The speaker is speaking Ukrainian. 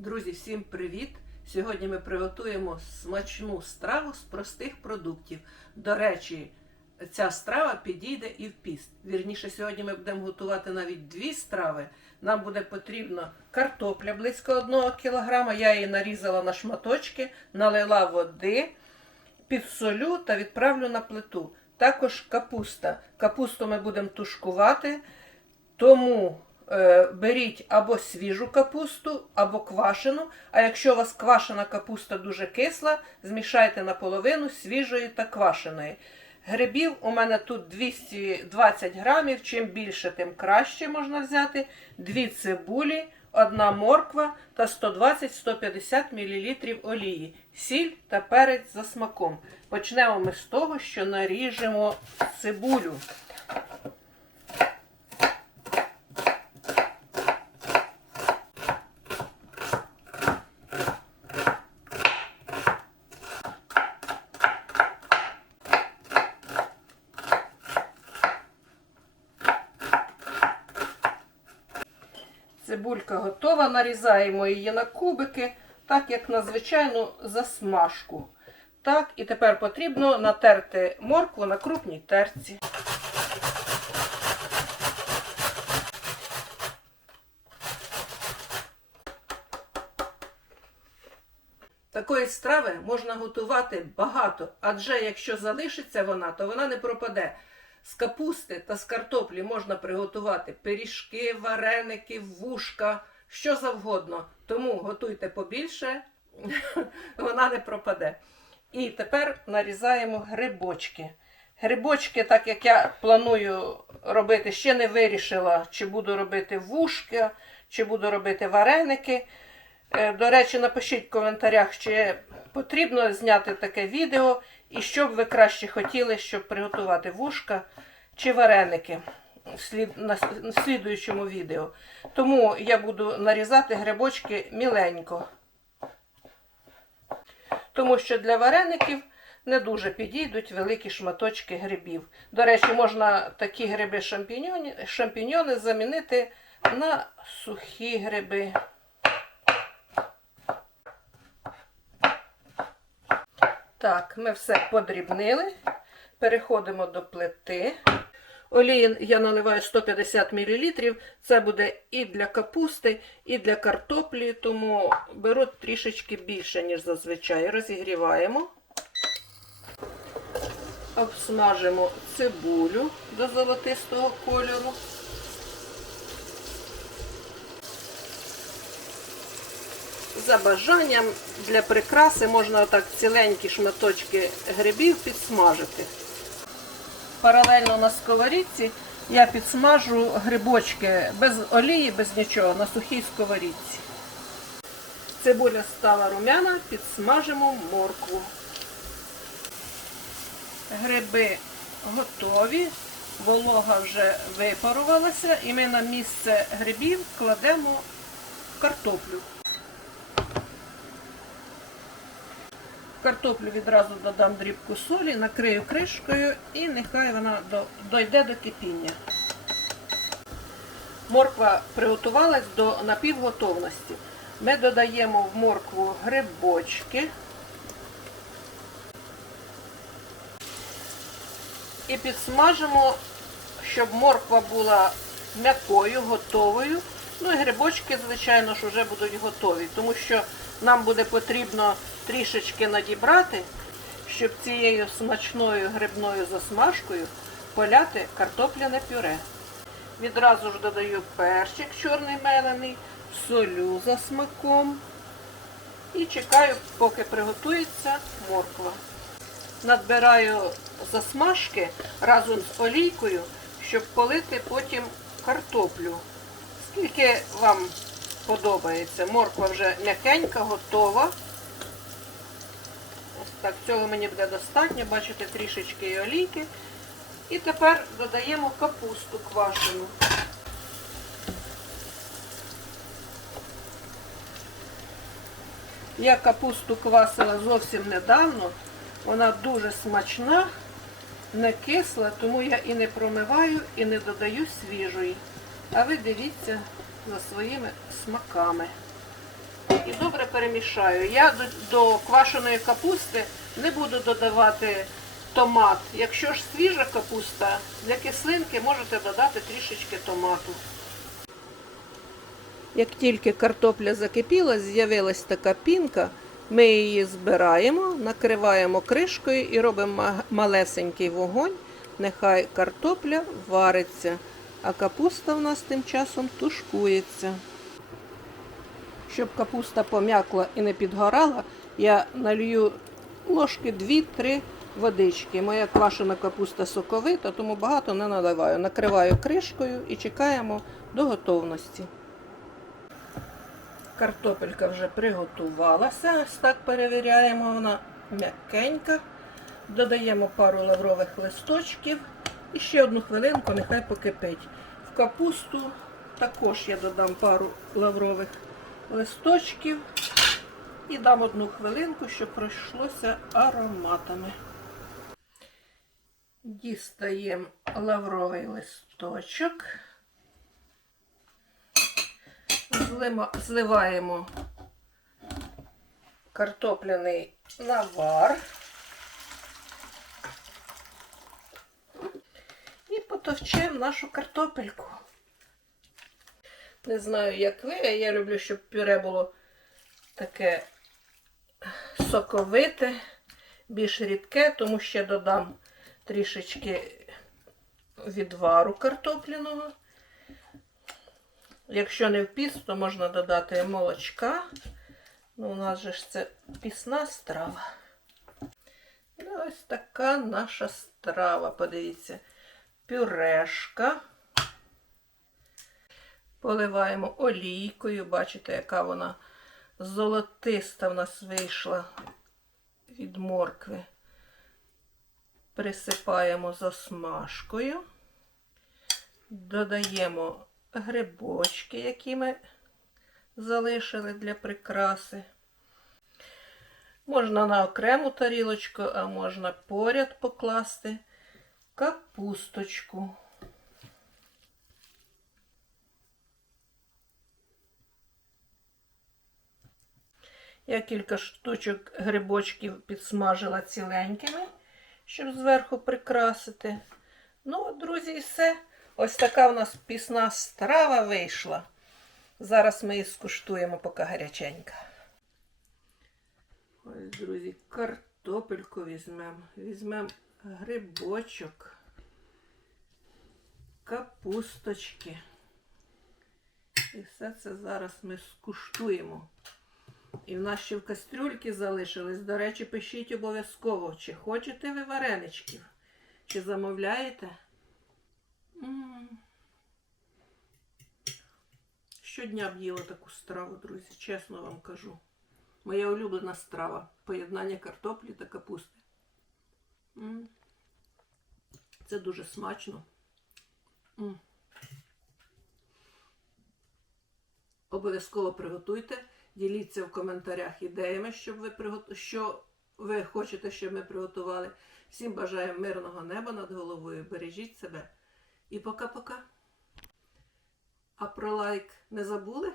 Друзі, всім привіт! Сьогодні ми приготуємо смачну страву з простих продуктів. До речі, ця страва підійде і в піст. Вірніше, сьогодні ми будемо готувати навіть дві страви. Нам буде потрібно картопля близько 1 кг. Я її нарізала на шматочки, налила води, підсолю та відправлю на плиту. Також капуста. Капусту ми будемо тушкувати, тому беріть або свіжу капусту, або квашену. А якщо у вас квашена капуста дуже кисла, змішайте наполовину свіжої та квашеної. Грибів у мене тут 220 грамів. Чим більше, тим краще можна взяти. Дві цибулі, одна морква та 120-150 мл олії, сіль та перець за смаком. Почнемо ми з того, що наріжемо цибулю. Цибулька готова, нарізаємо її на кубики, так як на звичайну засмажку. Так, і тепер потрібно натерти моркву на крупній терці. Такої страви можна готувати багато, адже якщо залишиться вона, то вона не пропаде. З капусти та з картоплі можна приготувати пиріжки, вареники, вушка, що завгодно. Тому готуйте побільше, вона не пропаде. І тепер нарізаємо грибочки. Грибочки, так як я планую робити, ще не вирішила, чи буду робити вушка, чи буду робити вареники. Е, До речі, напишіть в коментарях, чи потрібно зняти таке відео, і що б ви краще хотіли, щоб приготувати вушка чи вареники на слідуючому відео. Тому я буду нарізати грибочки міленько. Тому що для вареників не дуже підійдуть великі шматочки грибів. До речі, можна такі гриби шампіньони замінити на сухі гриби. Так, ми все подрібнили. Переходимо до плити. Олії я наливаю 150 мл. Це буде і для капусти, і для картоплі, тому беру трішечки більше, ніж зазвичай. Розігріваємо. Обсмажимо цибулю до золотистого кольору. За бажанням для прикраси можна отак ціленькі шматочки грибів підсмажити. Паралельно на сковорідці я підсмажу грибочки без олії, без нічого, на сухій сковорідці. Цибуля стала румяна, підсмажимо моркву. Гриби готові, волога вже випарувалася, і ми на місце грибів кладемо картоплю. Картоплю відразу додам дрібку солі, накрию кришкою і нехай вона до- дойде до кипіння. Морква приготувалась до напівготовності. Ми додаємо в моркву грибочки і підсмажимо, щоб морква була м'якою, готовою. Ну і грибочки, звичайно ж, вже будуть готові, тому що нам буде потрібно трішечки надібрати, щоб цією смачною грибною засмажкою поляти картопляне пюре. Відразу ж додаю перчик чорний мелений, солю за смаком і чекаю, поки приготується морква. Надбираю засмажки разом з олійкою, щоб полити потім картоплю. Скільки вам подобається. Морква вже м'якенька, готова. Ось так, цього мені буде достатньо, бачите, трішечки і олійки. І тепер додаємо капусту квашену. Я капусту квасила зовсім недавно. Вона дуже смачна, не кисла, тому я і не промиваю, і не додаю свіжої. А ви дивіться за своїми смаками. і добре перемішаю. Я до, до квашеної капусти не буду додавати томат. Якщо ж свіжа капуста, для кислинки можете додати трішечки томату. Як тільки картопля закипіла, з'явилась така пінка, ми її збираємо, накриваємо кришкою і робимо малесенький вогонь. Нехай картопля вариться, а капуста в нас тим часом тушкується. Щоб капуста пом'якла і не підгорала, я налью ложки 2-3 водички. Моя квашена капуста соковита, тому багато не наливаю. Накриваю кришкою і чекаємо до готовності. Картопелька вже приготувалася. Ось так перевіряємо, вона м'якенька. Додаємо пару лаврових листочків і ще одну хвилинку, нехай покипить. В капусту також я додам пару лаврових листочків і дам одну хвилинку, щоб пройшлося ароматами. Дістаємо лавровий листочок. Зливаємо картопляний навар. І нашу картопельку. Не знаю, як ви, а я люблю, щоб пюре було таке соковите, більш рідке, тому ще додам трішечки відвару картопляного. Якщо не в піст, то можна додати молочка. Ну, у нас же ж це пісна страва. Ну, ось така наша страва, подивіться. Пюрешка. Поливаємо олійкою. Бачите, яка вона золотиста в нас вийшла від моркви. Присипаємо засмажкою. Додаємо грибочки, які ми залишили для прикраси. Можна на окрему тарілочку, а можна поряд покласти капусточку. Я кілька штучок грибочків підсмажила ціленькими, щоб зверху прикрасити. Ну, друзі, і все. Ось така у нас пісна страва вийшла. Зараз ми її скуштуємо, поки гаряченька. Ось, друзі, картопельку візьмемо. Візьмемо грибочок, капусточки. І все це зараз ми скуштуємо. І в нас ще в кастрюльки залишились. До речі, пишіть обов'язково, чи хочете ви вареничків, чи замовляєте. М. Щодня б їла таку страву, друзі, чесно вам кажу. Моя улюблена страва поєднання картоплі та капусти. М. Це дуже смачно. Обов'язково приготуйте. Діліться в коментарях ідеями, щоб ви пригот... що ви хочете, щоб ми приготували. Всім бажаю мирного неба над головою. Бережіть себе. І пока-пока. А про лайк не забули?